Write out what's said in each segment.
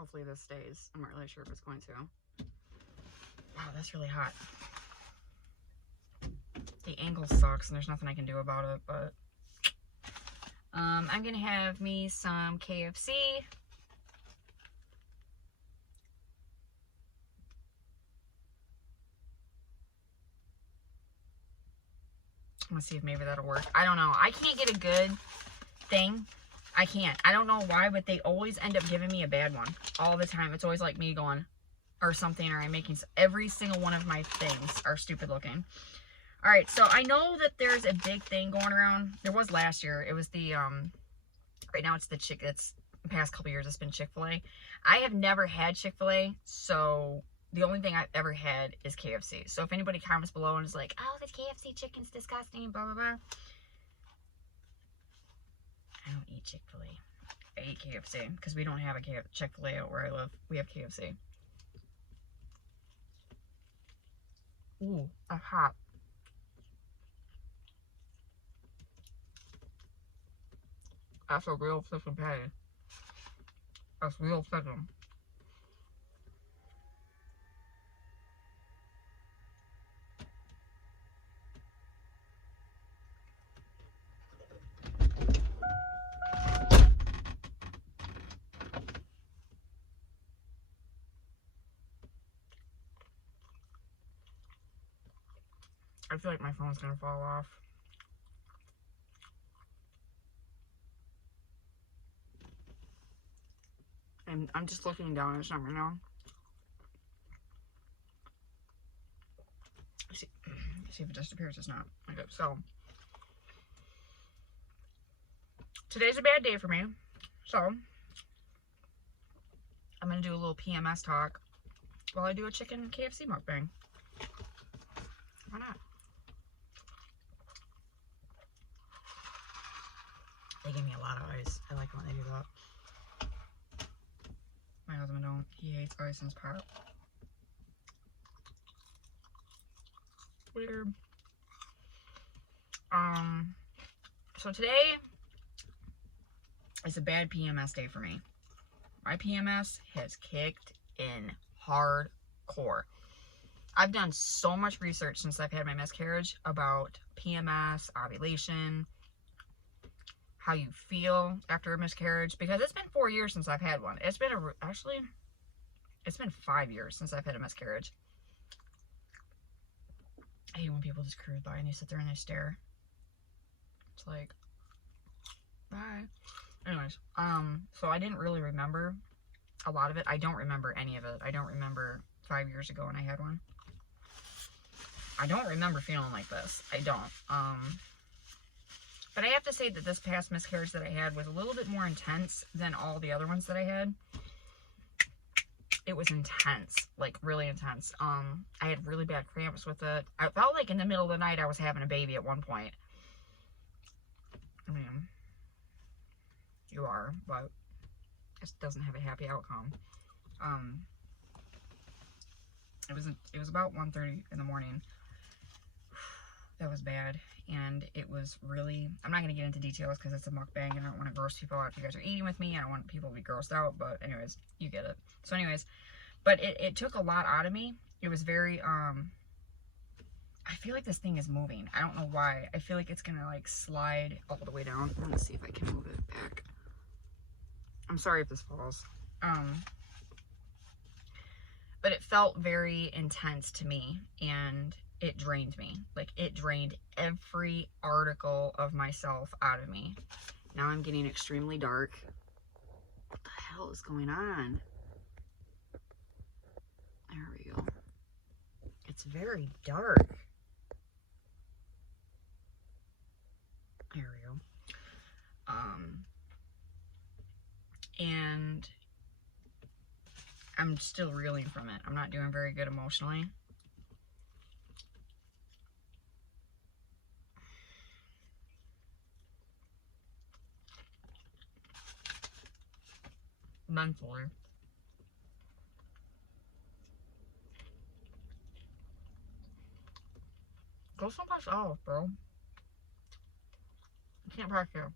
Hopefully this stays. I'm not really sure if it's going to. Wow, that's really hot. The angle sucks and there's nothing I can do about it, but I'm gonna have me some KFC. I'm gonna see if maybe that'll work. I don't know. I can't get a good thing. I can't. I don't know why, but they always end up giving me a bad one all the time. It's always like me going or something, or I'm making every single one of my things are stupid looking. All right, so I know that there's a big thing going around. There was last year. It was the right now it's the it's the past couple years it's been Chick-fil-A. I have never had Chick-fil-A, so the only thing I've ever had is KFC. So if anybody comments below and is like, oh, the KFC chicken's disgusting, blah blah blah, I don't eat Chick-fil-A. I eat KFC because we don't have a Chick-fil-A out where I live. We have KFC. Ooh, that's hot. That's a real flippin' patty. That's real flippin'. I feel like my phone's gonna fall off. And I'm just looking down at something right now. See if it disappears. It's not. Okay, so today's a bad day for me. So I'm gonna do a little PMS talk while I do a chicken KFC mukbang. Why not? They give me a lot of ice. I like when they do that. My husband don't. He hates ice in his pot. Weird. So today is a bad PMS day for me. My PMS has kicked in hardcore. I've done so much research since I've had my miscarriage about PMS, ovulation, how you feel after a miscarriage, because it's been 4 years since I've had one. It's been actually it's been 5 years since I've had a miscarriage. I hate when people just cruise by and they sit there and they stare. It's like, bye. Anyways, so I didn't really remember a lot of it. I don't remember any of it. I don't remember 5 years ago when I had one. I don't remember feeling like this. I don't. But I have to say that this past miscarriage that I had was a little bit more intense than all the other ones that I had. It was intense, like really intense. I had really bad cramps with it. I felt like in the middle of the night I was having a baby at one point. I mean, you are, but it doesn't have a happy outcome. It was about 1:30 in the morning. That was bad, and it was really, I'm not going to get into details because it's a mukbang and I don't want to gross people out if you guys are eating with me. I don't want people to be grossed out, but anyways, you get it. So anyways, but it took a lot out of me. It was very, I feel like this thing is moving. I don't know why. I feel like it's going to like slide all the way down. I'm going to see if I can move it back. I'm sorry if this falls. But it felt very intense to me, and it drained me. Like, it drained every article of myself out of me. Now I'm getting extremely dark. What the hell is going on? There we go. It's very dark. There we go. And I'm still reeling from it. I'm not doing very good emotionally. Mentally. Go someplace else, bro. I can't park here.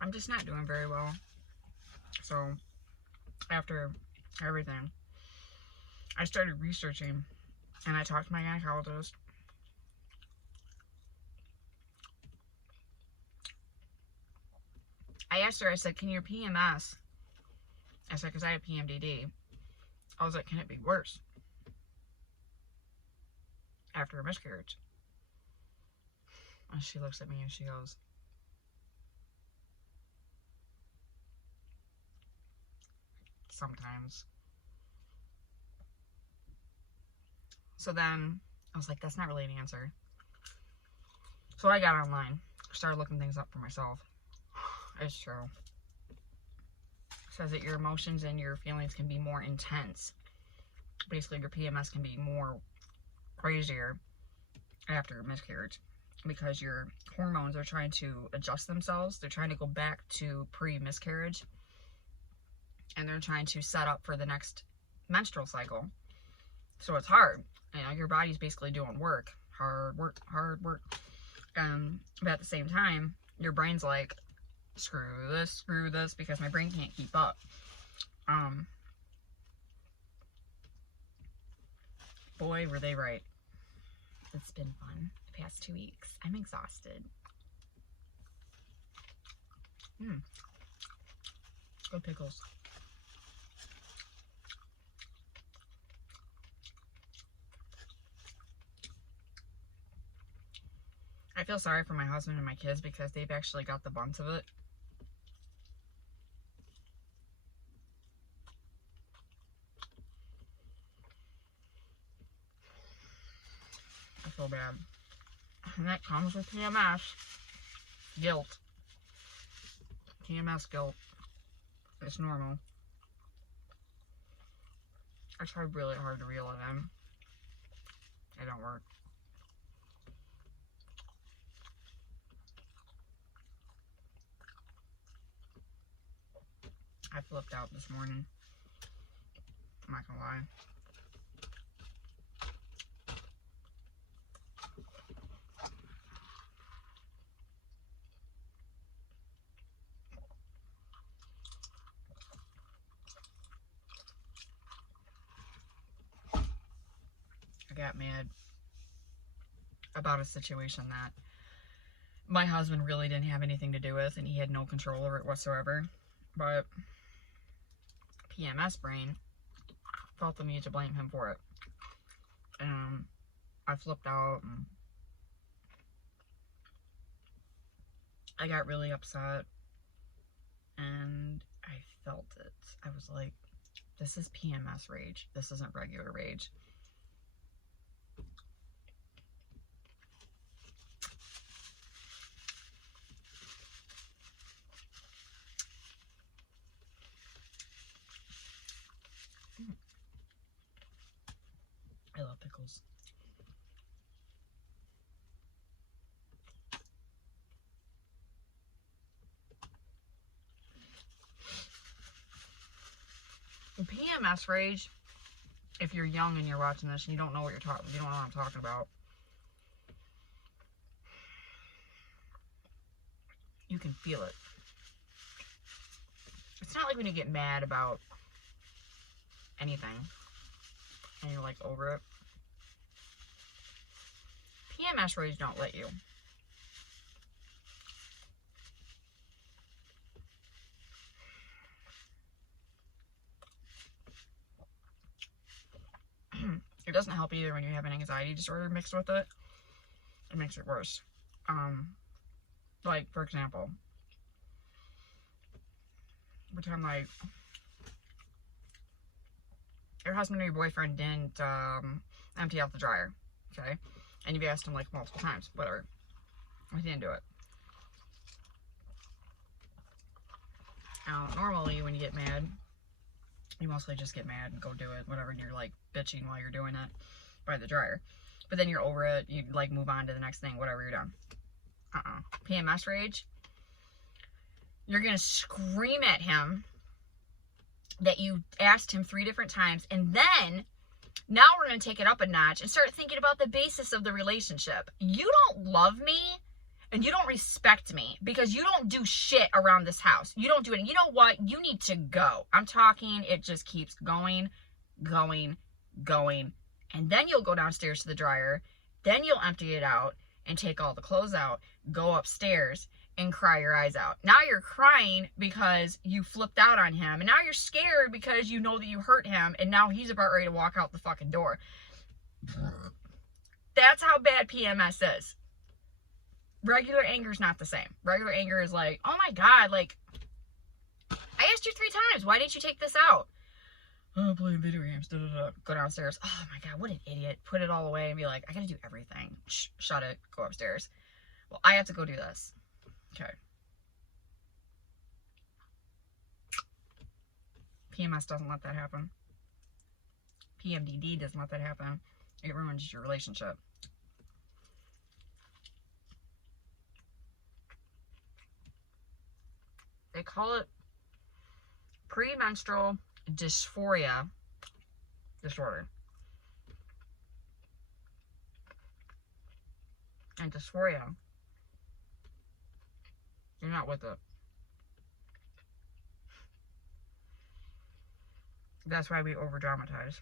I'm just not doing very well. So, after everything, I started researching, and I talked to my gynecologist. I asked her, I said, can your PMS, I said, because I have PMDD, I was like, can it be worse after a miscarriage? And she looks at me and she goes, sometimes. So then I was like, that's not really an answer. So I got online, started looking things up for myself. It's true. It says that your emotions and your feelings can be more intense. Basically, your PMS can be more crazier after a miscarriage because your hormones are trying to adjust themselves. They're trying to go back to pre-miscarriage, and they're trying to set up for the next menstrual cycle. So it's hard. You know, your body's basically doing work. Hard work. But at the same time, your brain's like, screw this, because my brain can't keep up. Boy, were they right. It's been fun the past 2 weeks. I'm exhausted. Good pickles. I feel sorry for my husband and my kids because they've actually got the brunt of it. I feel bad. And that comes with PMS. Guilt. PMS guilt. It's normal. I tried really hard to reel it in. It don't work. I flipped out this morning. I'm not gonna lie. I got mad about a situation that my husband really didn't have anything to do with, and he had no control over it whatsoever. But PMS brain felt the need to blame him for it. And I flipped out, and I got really upset, and I felt it. I was like, this is PMS rage. This isn't regular rage. I love pickles. PMS rage, if you're young and you're watching this and you don't know what you don't know what I'm talking about, you can feel it. It's not like when you get mad about anything and you're like over it. PMS rage don't let you. It doesn't help either when you have an anxiety disorder mixed with it. It makes it worse. Like, for example, pretend like your husband or your boyfriend didn't empty out the dryer, okay? And you've asked him like multiple times, whatever. He didn't do it. Now, normally when you get mad, you mostly just get mad and go do it, whatever, and you're like bitching while you're doing it by the dryer. But then you're over it, you like move on to the next thing, whatever, you're done. PMS rage, you're gonna scream at him that you asked him 3 different times, and then now we're gonna take it up a notch and start thinking about the basis of the relationship. You don't love me, And you don't respect me because you don't do shit around this house. You don't do it. You know what? You need to go. I'm talking, it just keeps going, going, going. And then you'll go downstairs to the dryer. Then you'll empty it out and take all the clothes out. Go upstairs and cry your eyes out. Now you're crying because you flipped out on him. And now you're scared because you know that you hurt him. And now he's about ready to walk out the fucking door. That's how bad PMS is. Regular anger is not the same. Regular anger is like, oh my God, like, I asked you 3 times. Why didn't you take this out? Oh, playing video games. Da, da, da. Go downstairs. Oh my God, what an idiot. Put it all away and be like, I gotta do everything. Shut it. Go upstairs. Well, I have to go do this. Okay. PMS doesn't let that happen. PMDD doesn't let that happen. It ruins your relationship. They call it premenstrual dysphoria disorder. And dysphoria, you're not with it. That's why we over dramatize.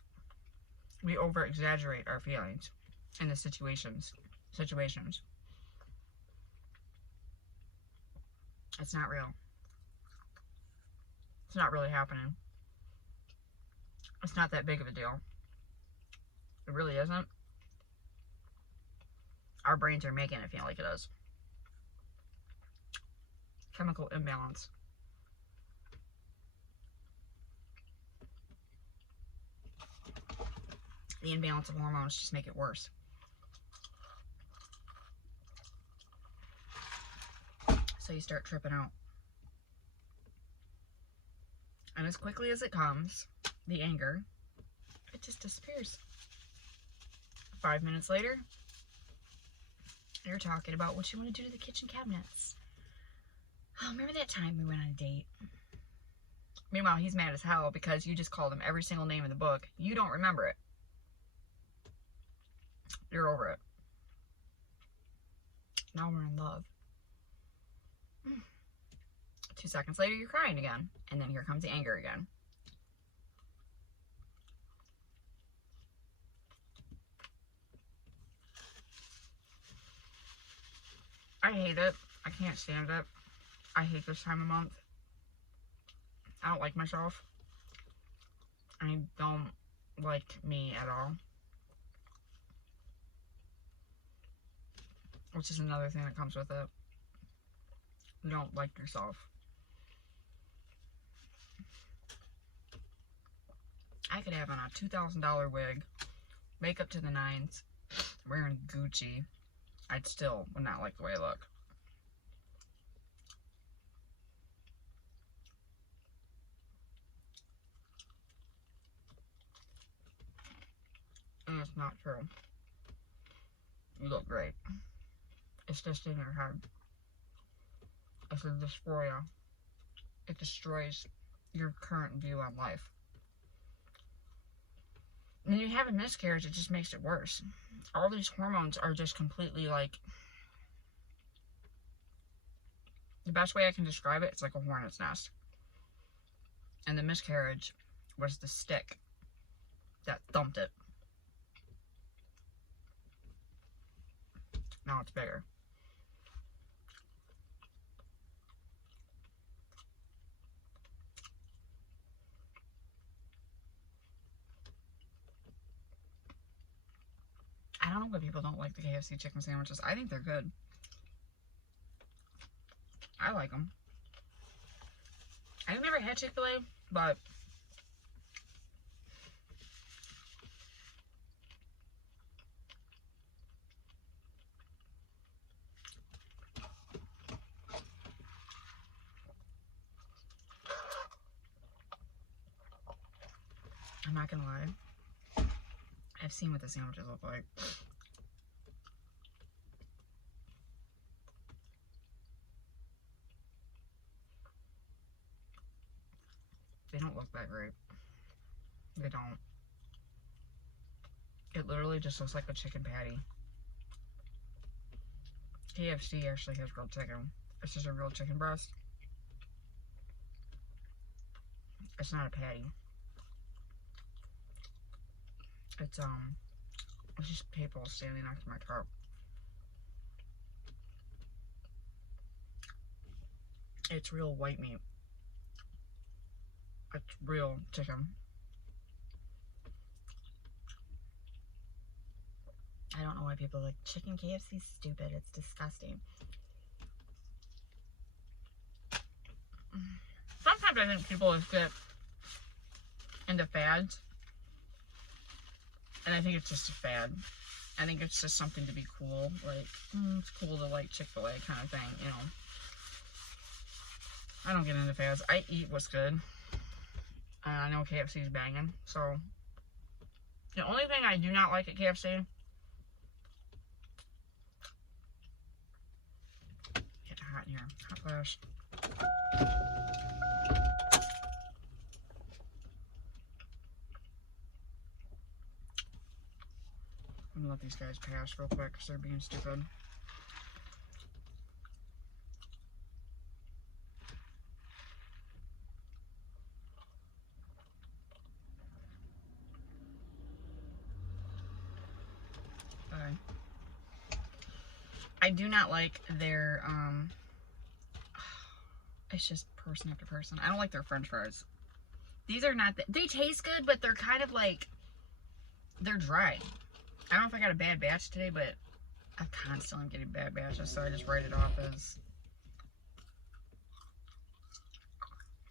We over exaggerate our feelings in the situations. It's not real. It's not really happening. It's not that big of a deal. It really isn't. Our brains are making it feel like it is. Chemical imbalance. The imbalance of hormones just make it worse. So you start tripping out. And as quickly as it comes, the anger, it just disappears. 5 minutes later, you're talking about what you want to do to the kitchen cabinets. Oh, remember that time we went on a date? Meanwhile, he's mad as hell because you just called him every single name in the book. You don't remember it. You're over it. Now we're in love. 2 seconds later, you're crying again. And then here comes the anger again. I hate it. I can't stand it. I hate this time of month. I don't like myself. I don't like me at all. Which is another thing that comes with it. You don't like yourself. I could have on a $2,000 wig, makeup to the nines, wearing Gucci. I'd still would not like the way I look. And it's not true. You look great. It's just in your head. It's a dysphoria. It destroys your current view on life. When you have a miscarriage, it just makes it worse. All these hormones are just completely like... The best way I can describe it, it's like a hornet's nest. And the miscarriage was the stick that thumped it. Now it's bigger. I don't know why people don't like the KFC chicken sandwiches. I think they're good. I like them. I've never had Chick-fil-A, but I'm not gonna lie. I've seen what the sandwiches look like. They don't look that great. They don't. It literally just looks like a chicken patty. KFC actually has grilled chicken. It's just a real chicken breast. It's not a patty. It's just people standing next to my truck. It's real white meat. It's real chicken. I don't know why people are like, chicken KFC's stupid. It's disgusting. Sometimes I think people get into fads. And I think it's just a fad. I think it's just something to be cool. Like, it's cool to like Chick-fil-A kind of thing, you know. I don't get into fads. I eat what's good. I know KFC's banging. So, the only thing I do not like at KFC... Getting hot in here. Hot flash. I'm gonna let these guys pass real quick because they're being stupid. I do not like their, it's just person after person. I don't like their french fries. These are not, they taste good, but they're kind of like, they're dry. I don't know if I got a bad batch today, but I constantly am getting bad batches, so I just write it off as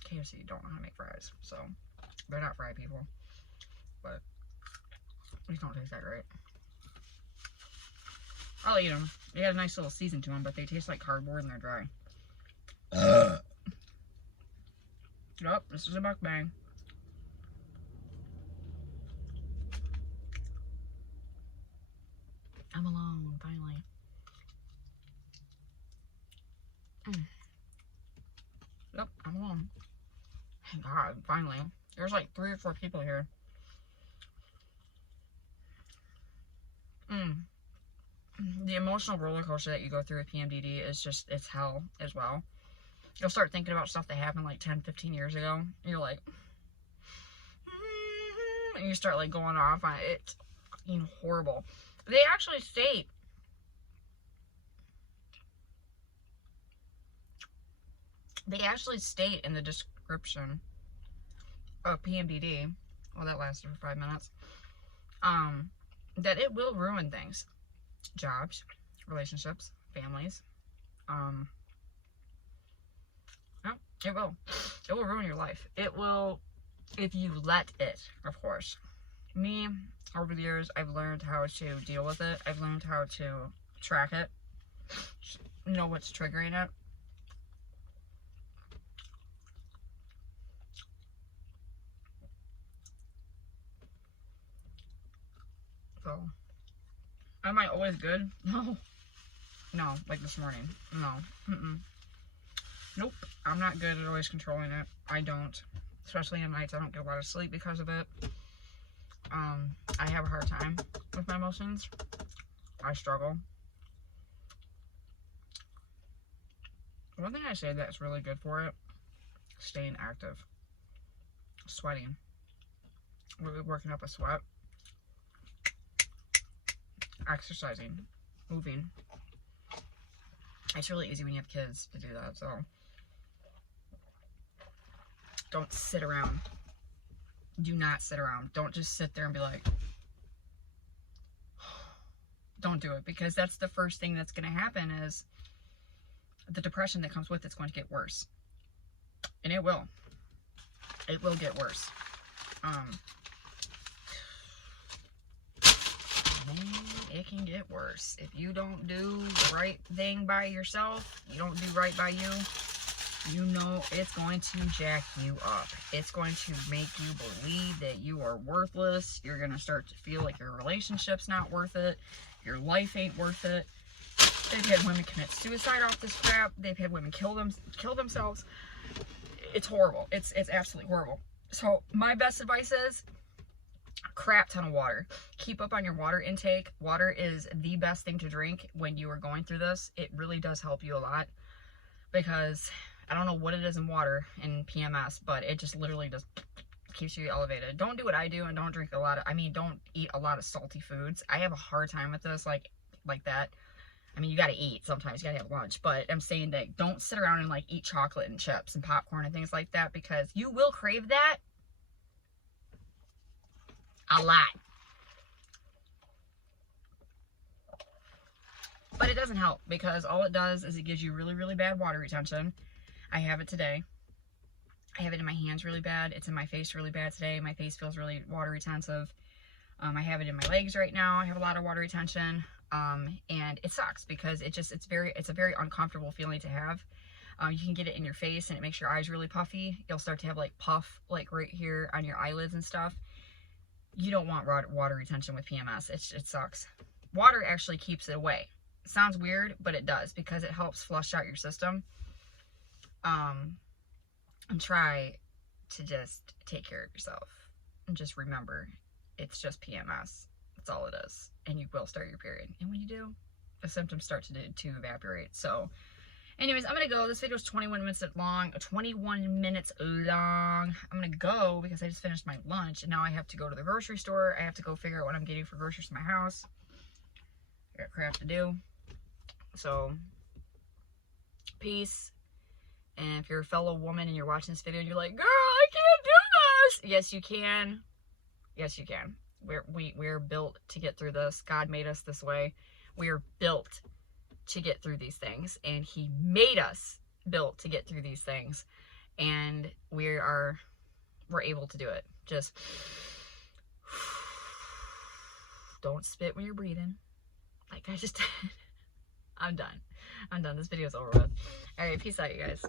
KFC don't know how to make fries, so they're not fry people, but these don't taste that great. I'll eat them. They got a nice little season to them, but they taste like cardboard and they're dry. Yep, this is a mukbang. I'm alone, finally. Yep, I'm alone. Thank God, finally. There's like 3 or 4 people here. The emotional roller coaster that you go through with PMDD is just, it's hell as well. You'll start thinking about stuff that happened like 10, 15 years ago. And you're like, and you start like going off on it. It's fucking horrible. They actually state in the description of PMDD, well, that lasted for 5 minutes, that it will ruin things. Jobs, relationships, families. No, it will. It will ruin your life. It will, if you let it, of course. Me, over the years, I've learned how to deal with it. I've learned how to track it. Know what's triggering it. So, am I always good? No. No, like this morning. No. Nope. I'm not good at always controlling it. I don't. Especially at nights, I don't get a lot of sleep because of it. I have a hard time with my emotions. I struggle. One thing I say that's really good for it, staying active. Sweating. Really working up a sweat. Exercising. Moving. It's really easy when you have kids to do that, so don't sit around. Do not sit around. Don't just sit there and be like, don't do it, because that's the first thing that's going to happen is the depression that comes with it's going to get worse. And it will. It will get worse. It can get worse. If you don't do the right thing by yourself, you don't do right by you, you know it's going to jack you up. It's going to make you believe that you are worthless. You're going to start to feel like your relationship's not worth it. Your life ain't worth it. They've had women commit suicide off this crap. They've had women kill themselves. It's horrible. It's absolutely horrible. So my best advice is crap ton of water. Keep up on your water intake. Water is the best thing to drink when you are going through this. It really does help you a lot, because I don't know what it is in water in PMS, but it just literally just keeps you elevated. Don't do what I do, and don't drink a lot of, don't eat a lot of salty foods. I have a hard time with this, like that. I mean, you gotta eat sometimes, you gotta have lunch, but I'm saying that don't sit around and like eat chocolate and chips and popcorn and things like that, because you will crave that a lot. But it doesn't help, because all it does is it gives you really, really bad water retention. I have it today. I have it in my hands really bad. It's in my face really bad today. My face feels really water retentive. I have it in my legs right now. I have a lot of water retention. And it sucks, because it's a very uncomfortable feeling to have. You can get it in your face, and it makes your eyes really puffy. You'll start to have like puff, like right here on your eyelids and stuff. You don't want water retention with PMS. It sucks. Water actually keeps it away. It sounds weird, but it does, because it helps flush out your system. And try to just take care of yourself, and just remember, it's just PMS. That's all it is. And you will start your period. And when you do, the symptoms start to evaporate. So anyways, I'm gonna go. This video is 21 minutes long. I'm gonna go because I just finished my lunch, and now I have to go to the grocery store. I have to go figure out what I'm getting for groceries for my house. I got crap to do. So peace. And if you're a fellow woman and you're watching this video and you're like, girl, I can't do this, yes you can. Yes you can. We're built to get through this. God made us this way. We are built to get through these things, and he made us built to get through these things, and we're able to do it. Just don't spit when you're breathing, like I just did. I'm done. This video's over with. All right, peace out, you guys.